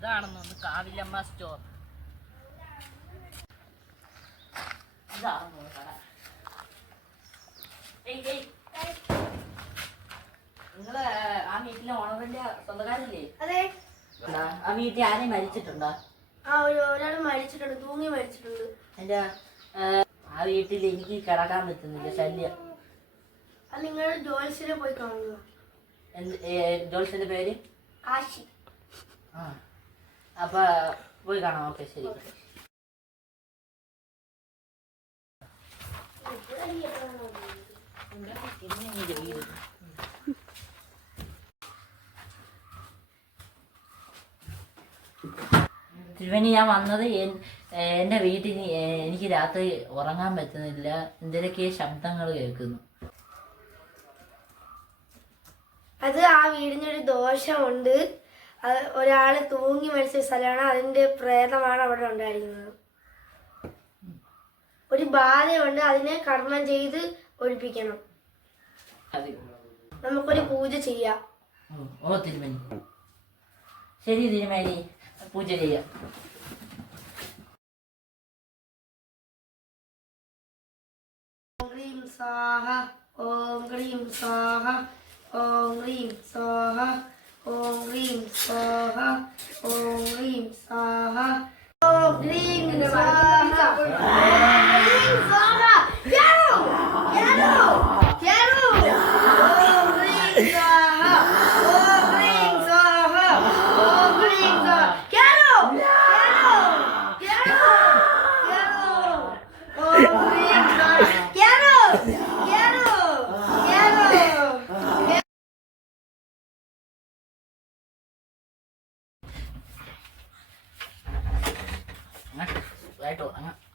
ഇതാണെന്നൊന്ന് Kavilamma store. ഇതാണെന്നോ കട ഏയ് ഏയ്. നിങ്ങൾ ആ വീട്ടിലെ ഓണറിന്റെ സ്വന്തക്കാരല്ലേ? അതെ. ഉണ്ടാ? ആ വീട്ടിൽ ആരെയും മരിച്ചിട്ടുണ്ടോ? ആ ഒരു ഒരാൾ മരിച്ചിട്ടുണ്ട് തൂങ്ങി മരിച്ചിട്ടുണ്ട്. എന്റെ ആ വീട്ടിൽ എനിക്ക് കിടക്കാൻ പറ്റുന്നില്ല ശല്യം. അത് നിങ്ങൾ ജോത്സ്യനെ പോയി ഏ, ജോത്സ്യന്റെ പേര്? കാശി ആ. അപ്പൊ പോയി കാണാം. ഓക്കെ ശരി. തിരുവനി ഞാൻ വന്നത് എന്റെ എന്റെ വീട്ടിൽ എനിക്ക് രാത്രി ഉറങ്ങാൻ പറ്റുന്നില്ല. എന്തിനൊക്കെ ശബ്ദങ്ങൾ കേൾക്കുന്നു. അത് ആ വീടിനൊരു ഒരു ദോഷമുണ്ട്. അത് ഒരാൾ തൂങ്ങി മരിച്ച സ്ഥലമാണ്. അതിന്റെ പ്രേതമാണ് അവിടെ ഉണ്ടായിരുന്നത് ഒരു ബാധയുണ്ട്. അതിനെ കർമ്മം ചെയ്ത് ഒഴിപ്പിക്കണം. നമുക്കൊരു പൂജ ചെയ്യാം. ഓ, ഓ തിരുമേനി. ശരി തിരുമേനി. പൂജ ചെയ്യാം. ഓം ക്രീം സ്വാഹ ഓം ക്രീം സ്വാഹ ഓം ക്രീം Ring, Saha Om ring, Saha Om ring, Saha ring, Saha ring, Quero! ring, Om ring, Saha Nga. Ito, nga.